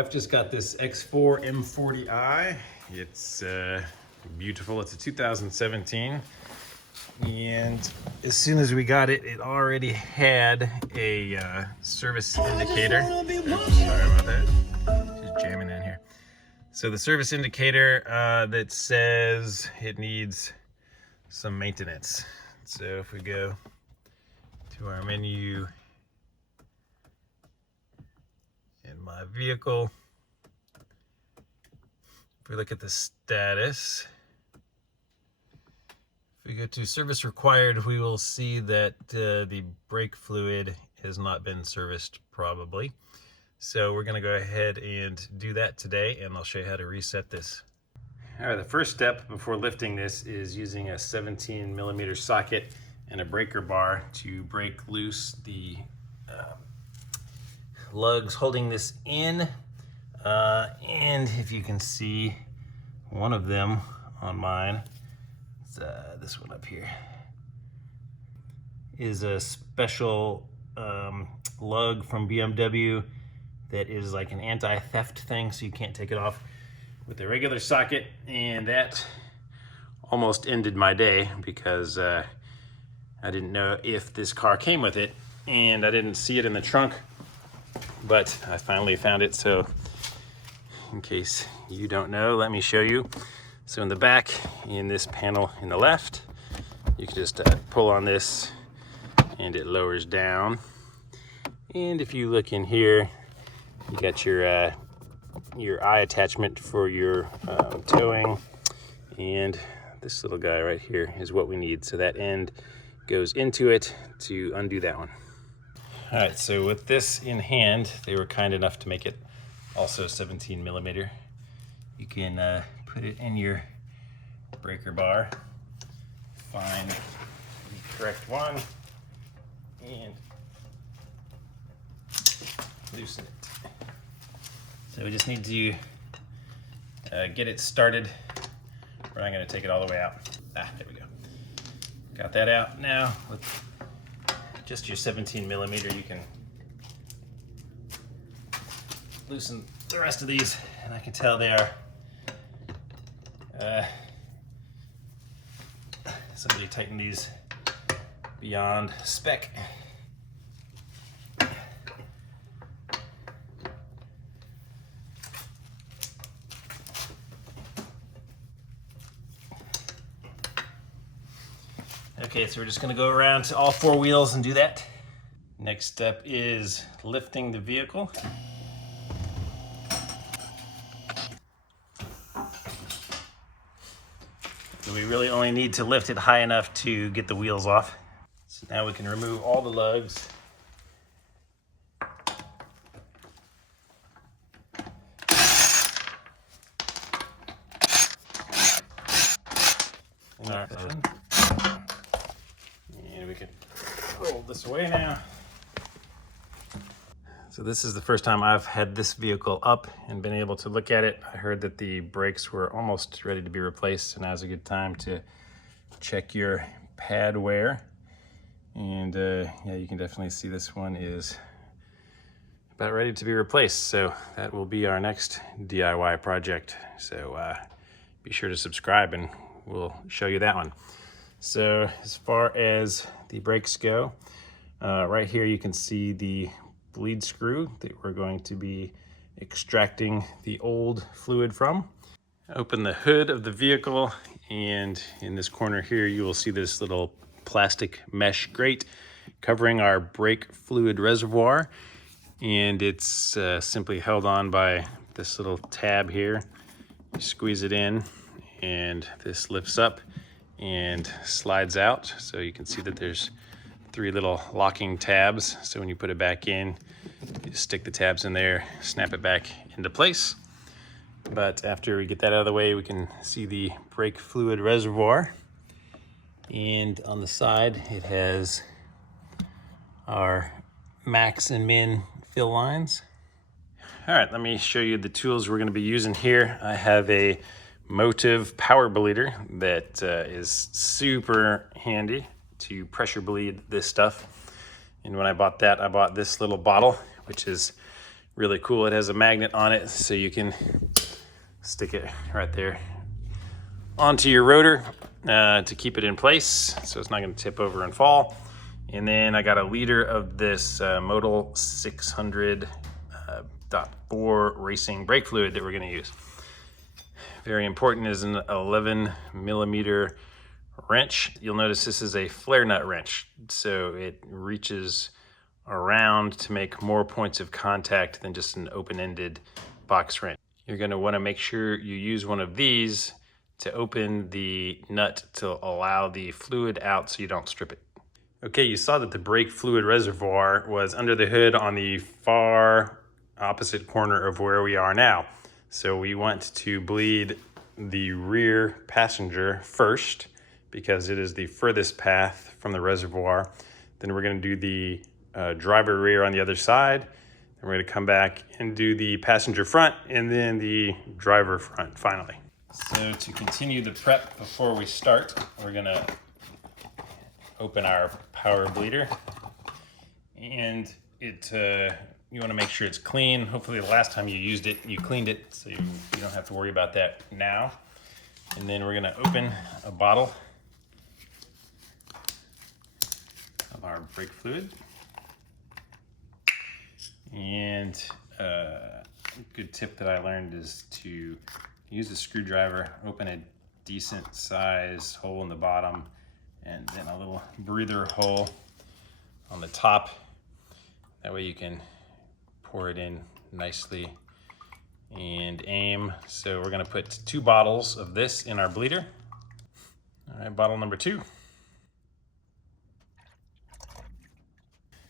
Wife just got this X4 M40i. It's beautiful. It's a 2017. And as soon as we got it, it already had a service indicator. Oops, sorry about that. Just jamming in here. So the service indicator that says it needs some maintenance. So if we go to our menu in my vehicle, if we look at the status, if we go to service required, we will see that the brake fluid has not been serviced probably. So we're gonna go ahead and do that today, and I'll show you how to reset this. All right, the first step before lifting this is using a 17mm socket and a breaker bar to break loose the lugs holding this in. And if you can see, one of them on mine, it's this one up here, is a special lug from BMW that is like an anti-theft thing, so you can't take it off with a regular socket. And that almost ended my day because I didn't know if this car came with it, and I didn't see it in the trunk, but I finally found it. So in case you don't know, let me show you. So in the back, in this panel in the left, you can just pull on this and it lowers down. And if you look in here, you got your eye attachment for your towing, and this little guy right here is what we need. So that end goes into it to undo that one. All right, so with this in hand, they were kind enough to make it also 17mm. You can put it in your breaker bar, find the correct one, and loosen it. So we just need to get it started. We're not going to take it all the way out. There we go. Got that out. Now with just your 17mm, you can loosen the rest of these, and I can tell they are somebody tightened these beyond spec. Okay, so we're just gonna go around to all four wheels and do that. Next step is lifting the vehicle. So we really only need to lift it high enough to get the wheels off. So now we can remove all the lugs. And we can roll this away now. So this is the first time I've had this vehicle up and been able to look at it. I heard that the brakes were almost ready to be replaced, so now's a good time to check your pad wear. And yeah, you can definitely see this one is about ready to be replaced. So that will be our next DIY project. So be sure to subscribe and we'll show you that one. So as far as the brakes go, right here you can see the bleed screw that we're going to be extracting the old fluid from. Open the hood of the vehicle, and in this corner here you will see this little plastic mesh grate covering our brake fluid reservoir, and it's simply held on by this little tab here. You squeeze it in and this lifts up and slides out, so you can see that there's three little locking tabs. So when you put it back in, you just stick the tabs in there, snap it back into place. But after we get that out of the way, we can see the brake fluid reservoir. And on the side, it has our max and min fill lines. All right, let me show you the tools we're gonna be using here. I have a Motive power bleeder that is super handy to pressure bleed this stuff. And when I bought that, I bought this little bottle, which is really cool. It has a magnet on it, so you can stick it right there onto your rotor to keep it in place, so it's not going to tip over and fall. And then I got a liter of this Modal 600.4 racing brake fluid that we're going to use. Very important is an 11 millimeter wrench. You'll notice this is a flare nut wrench, so it reaches around to make more points of contact than just an open-ended box wrench. You're going to want to make sure you use one of these to open the nut to allow the fluid out so you don't strip it. Okay, you saw that the brake fluid reservoir was under the hood on the far opposite corner of where we are now. So we want to bleed the rear passenger first because it is the furthest path from the reservoir. Then we're going to do the driver rear on the other side. Then we're going to come back and do the passenger front and then the driver front finally. So to continue the prep before we start, we're going to open our power bleeder, and you want to make sure it's clean. Hopefully the last time you used it, you cleaned it, so you don't have to worry about that now. And then we're going to open a bottle of our brake fluid. And a good tip that I learned is to use a screwdriver, open a decent size hole in the bottom, and then a little breather hole on the top. That way you can pour it in nicely and aim. So we're gonna put 2 bottles of this in our bleeder. All right, bottle number 2.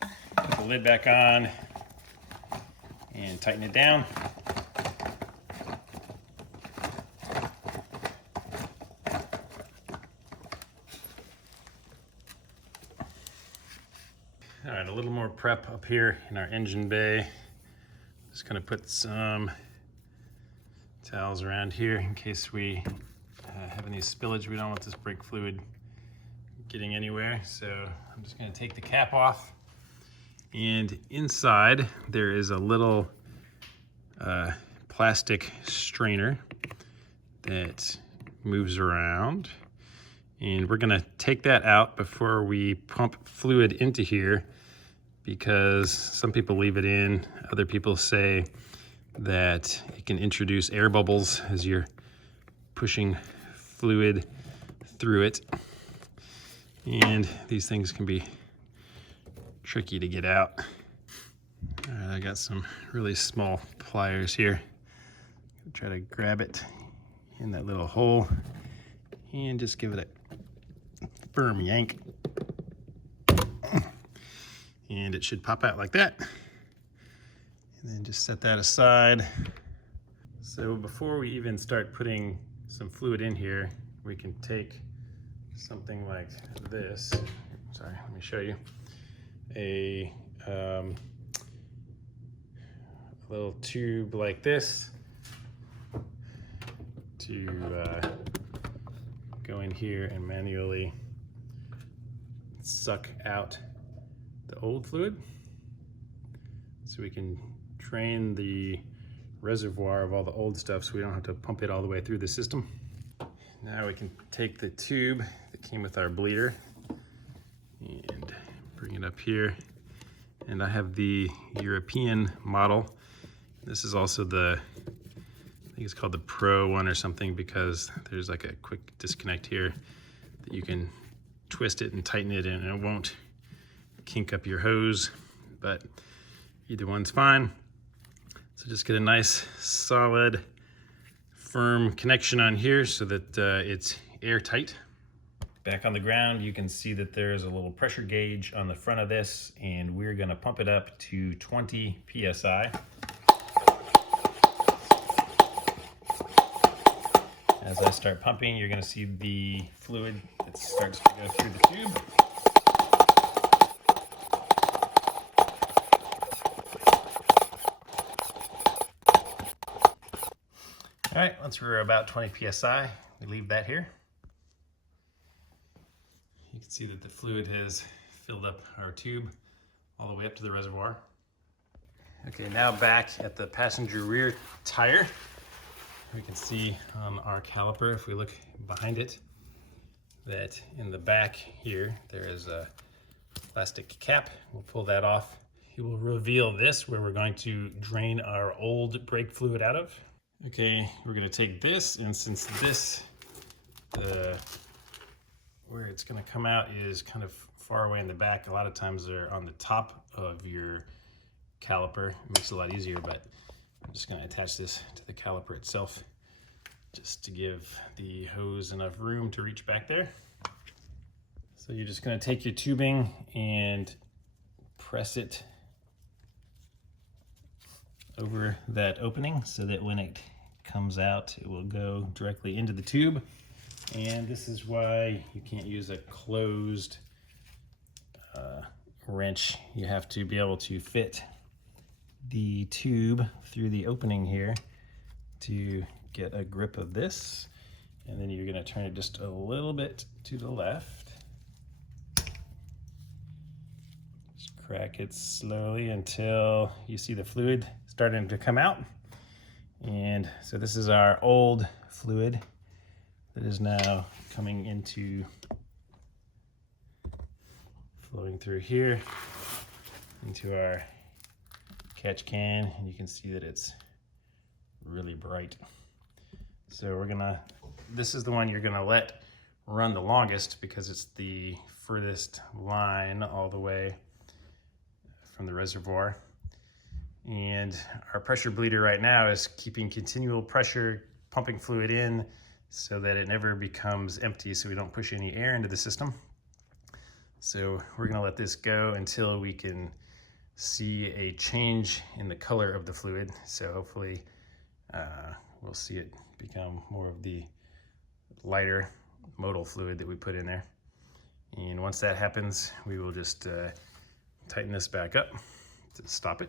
Put the lid back on and tighten it down. All right, a little more prep up here in our engine bay. Just gonna put some towels around here in case we have any spillage. We don't want this brake fluid getting anywhere. So I'm just gonna take the cap off. And inside there is a little plastic strainer that moves around. And we're gonna take that out before we pump fluid into here, because some people leave it in. Other people say that it can introduce air bubbles as you're pushing fluid through it. And these things can be tricky to get out. All right, I got some really small pliers here. Try to grab it in that little hole and just give it a firm yank. And it should pop out like that. And then just set that aside. So before we even start putting some fluid in here, we can take something like this. Sorry, let me show you. A little tube like this to go in here and manually suck out the old fluid, so we can drain the reservoir of all the old stuff so we don't have to pump it all the way through the system. Now we can take the tube that came with our bleeder and bring it up here. And I have the European model. This is also the, I think it's called the Pro one or something, because there's like a quick disconnect here that you can twist it and tighten it and it won't kink up your hose, but either one's fine. So just get a nice solid firm connection on here so that it's airtight. Back on the ground, you can see that there's a little pressure gauge on the front of this, and we're gonna pump it up to 20 PSI. As I start pumping, you're gonna see the fluid that starts to go through the tube. All right, once we're about 20 PSI, we leave that here. You can see that the fluid has filled up our tube all the way up to the reservoir. Okay, now back at the passenger rear tire. We can see on our caliper, if we look behind it, that in the back here, there is a plastic cap. We'll pull that off. It will reveal this, where we're going to drain our old brake fluid out of. Okay, we're gonna take this, and since this, where it's gonna come out is kind of far away in the back, a lot of times they're on the top of your caliper. It makes it a lot easier, but I'm just gonna attach this to the caliper itself, just to give the hose enough room to reach back there. So you're just gonna take your tubing and press it over that opening so that when it comes out, it will go directly into the tube. And this is why you can't use a closed wrench. You have to be able to fit the tube through the opening here to get a grip of this. And then you're gonna turn it just a little bit to the left. Just crack it slowly until you see the fluid starting to come out. And so this is our old fluid that is now coming into, flowing through here into our catch can, and you can see that it's really bright. So this is the one you're gonna let run the longest because it's the furthest line all the way from the reservoir. And our pressure bleeder right now is keeping continual pressure, pumping fluid in so that it never becomes empty, so we don't push any air into the system. So we're gonna let this go until we can see a change in the color of the fluid. So hopefully we'll see it become more of the lighter modal fluid that we put in there. And once that happens, we will just tighten this back up to stop it.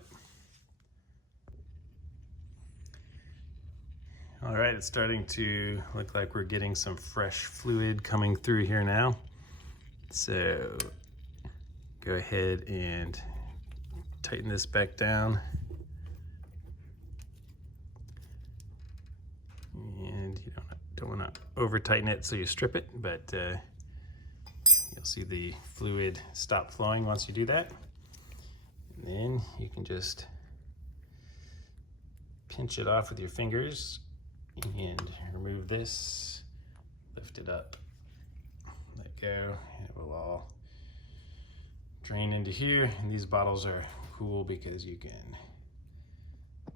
All right, it's starting to look like we're getting some fresh fluid coming through here now. So go ahead and tighten this back down. And you don't want to over tighten it so you strip it, but you'll see the fluid stop flowing once you do that. And then you can just pinch it off with your fingers and remove this, lift it up, let go, and it will all drain into here. And these bottles are cool because you can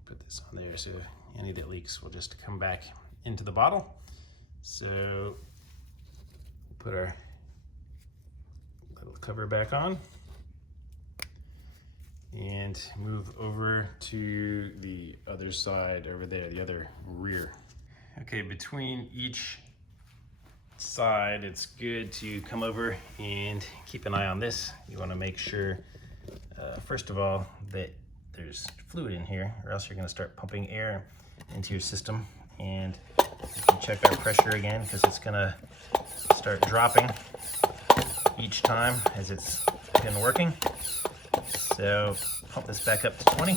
put this on there, so any that leaks will just come back into the bottle. So put our little cover back on and move over to the other side over there, the other rear. Okay, between each side, it's good to come over and keep an eye on this. You want to make sure, first of all, that there's fluid in here, or else you're going to start pumping air into your system. And you can check our pressure again, because it's going to start dropping each time as it's been working. So pump this back up to 20.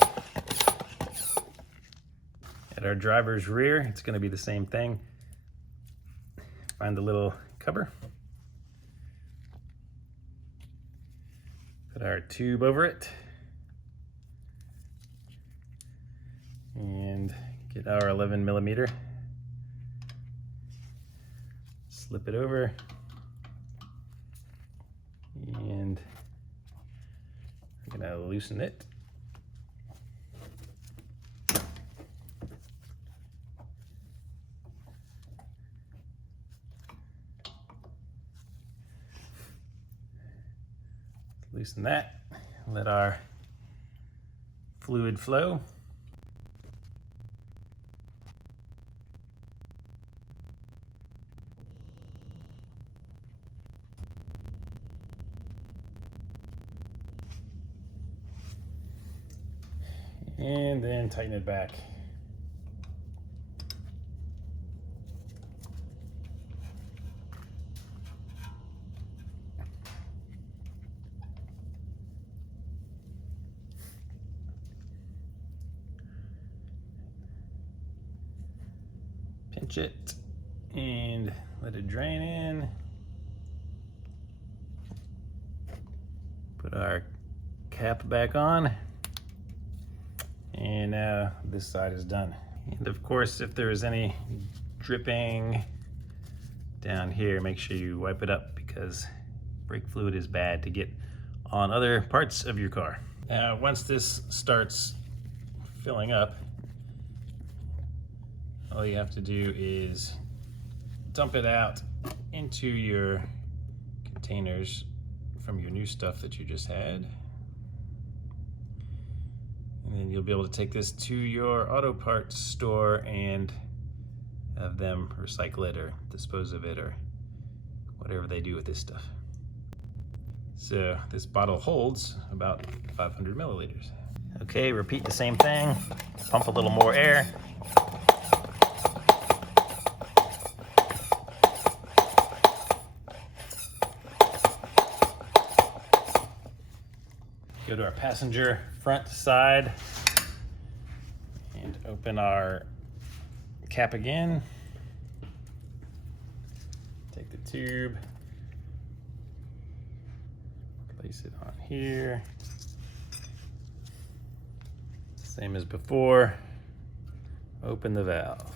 At our driver's rear, it's going to be the same thing. Find the little cover. Put our tube over it. And get our 11 millimeter. Slip it over. And I'm going to loosen it. Loosen that, let our fluid flow. And then tighten it back. Pinch it and let it drain in. Put our cap back on. And now this side is done. And of course, if there is any dripping down here, make sure you wipe it up because brake fluid is bad to get on other parts of your car. Now, once this starts filling up, all you have to do is dump it out into your containers from your new stuff that you just had. And then you'll be able to take this to your auto parts store and have them recycle it or dispose of it or whatever they do with this stuff. So this bottle holds about 500 milliliters. Okay, repeat the same thing. Pump a little more air. Go to our passenger front side and open our cap again. Take the tube, place it on here. Same as before, open the valve.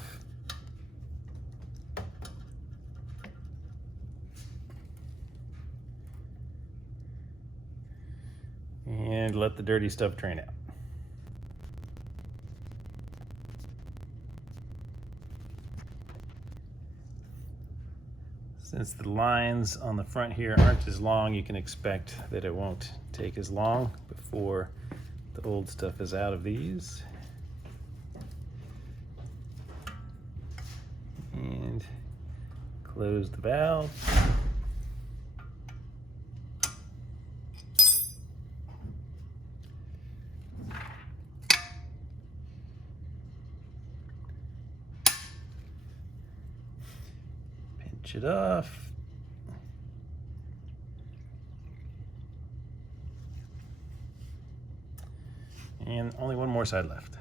And let the dirty stuff drain out. Since the lines on the front here aren't as long, you can expect that it won't take as long before the old stuff is out of these. And close the valve. Pinch it off. And only one more side left.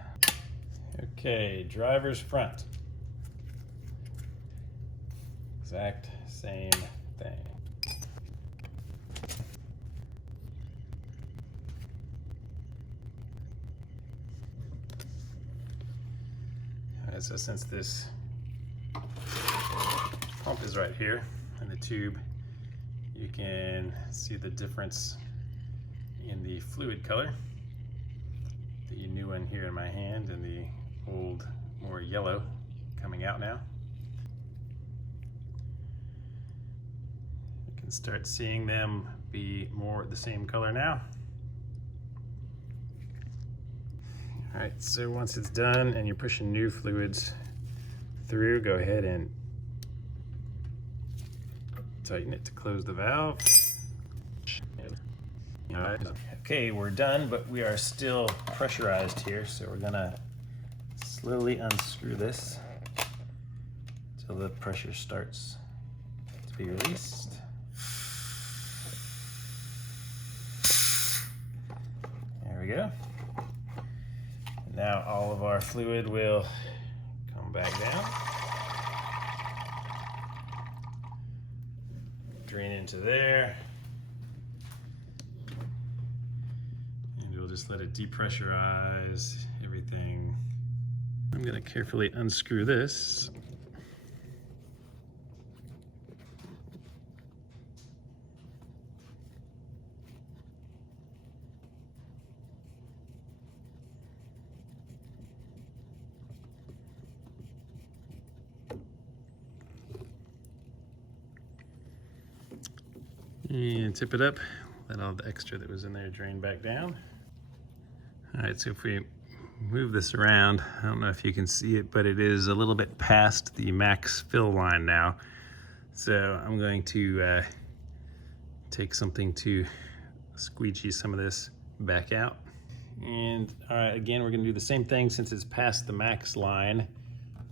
Okay, driver's front. Exact same thing. All right, so since this pump is right here in the tube, you can see the difference in the fluid color. The new one here in my hand and the old, more yellow coming out now. You can start seeing them be more the same color now. All right, so once it's done and you're pushing new fluids through, go ahead and tighten it to close the valve. All right. Okay, we're done, but we are still pressurized here, so we're gonna slowly unscrew this until the pressure starts to be released. There we go. And now all of our fluid will come back down. Drain into there. Just let it depressurize everything. I'm going to carefully unscrew this. And tip it up, let all the extra that was in there drain back down. All right, so if we move this around, I don't know if you can see it, but it is a little bit past the max fill line now. So I'm going to take something to squeegee some of this back out. And all right, again, we're gonna do the same thing since it's past the max line.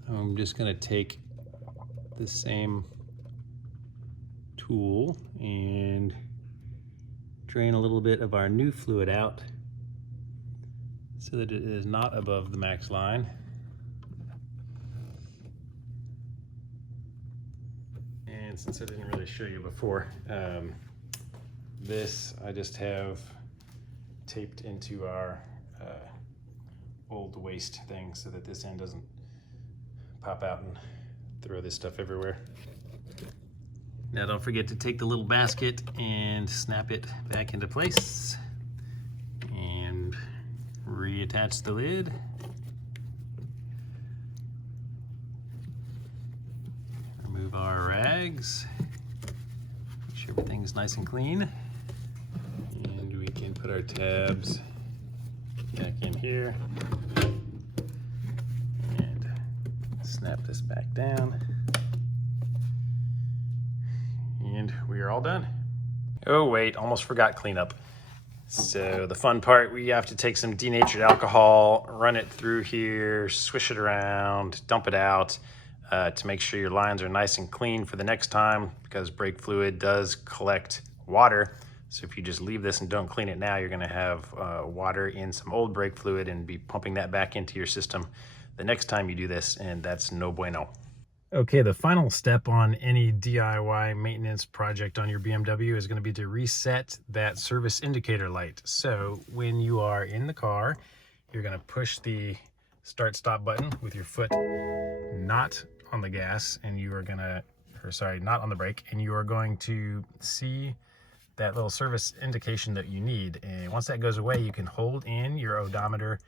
I'm just gonna take the same tool and drain a little bit of our new fluid out so that it is not above the max line. And since I didn't really show you before, this I just have taped into our old waste thing so that this end doesn't pop out and throw this stuff everywhere. Now don't forget to take the little basket and snap it back into place and reattach the lid. Remove our rags, make sure everything's nice and clean, and we can put our tabs back in here and snap this back down, and we are all done. Oh wait, almost forgot cleanup. So the fun part, we have to take some denatured alcohol, run it through here, swish it around, dump it out to make sure your lines are nice and clean for the next time, because brake fluid does collect water. So if you just leave this and don't clean it now, you're gonna have water in some old brake fluid and be pumping that back into your system the next time you do this, and that's no bueno. Okay, the final step on any DIY maintenance project on your BMW is going to be to reset that service indicator light. So when you are in the car, you're going to push the start stop button with your foot not on the gas, and you are going to, or sorry, not on the brake, and you are going to see that little service indication that you need. And once that goes away, you can hold in your odometer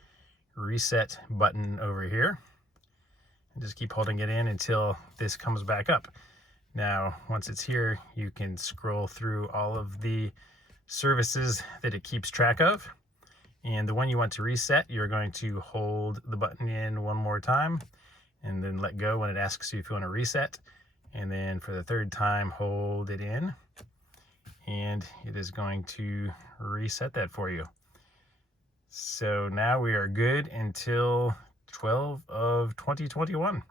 reset button over here. Just keep holding it in until this comes back up. Now, once it's here, you can scroll through all of the services that it keeps track of. And the one you want to reset, you're going to hold the button in one more time and then let go when it asks you if you want to reset. And then for the third time, hold it in, and it is going to reset that for you. So now we are good until 12 of 2021.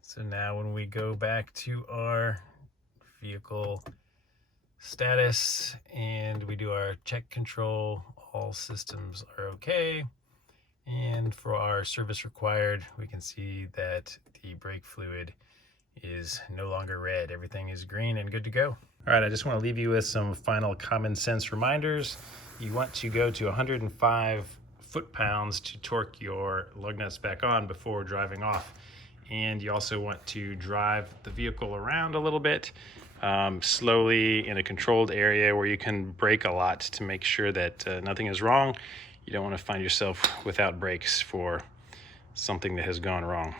So now when we go back to our vehicle status and we do our check control, all systems are okay. And for our service required, we can see that the brake fluid is no longer red. Everything is green and good to go. All right, I just want to leave you with some final common sense reminders. You want to go to 105 foot-pounds to torque your lug nuts back on before driving off. And you also want to drive the vehicle around a little bit slowly in a controlled area where you can brake a lot to make sure that nothing is wrong. You don't want to find yourself without brakes for something that has gone wrong.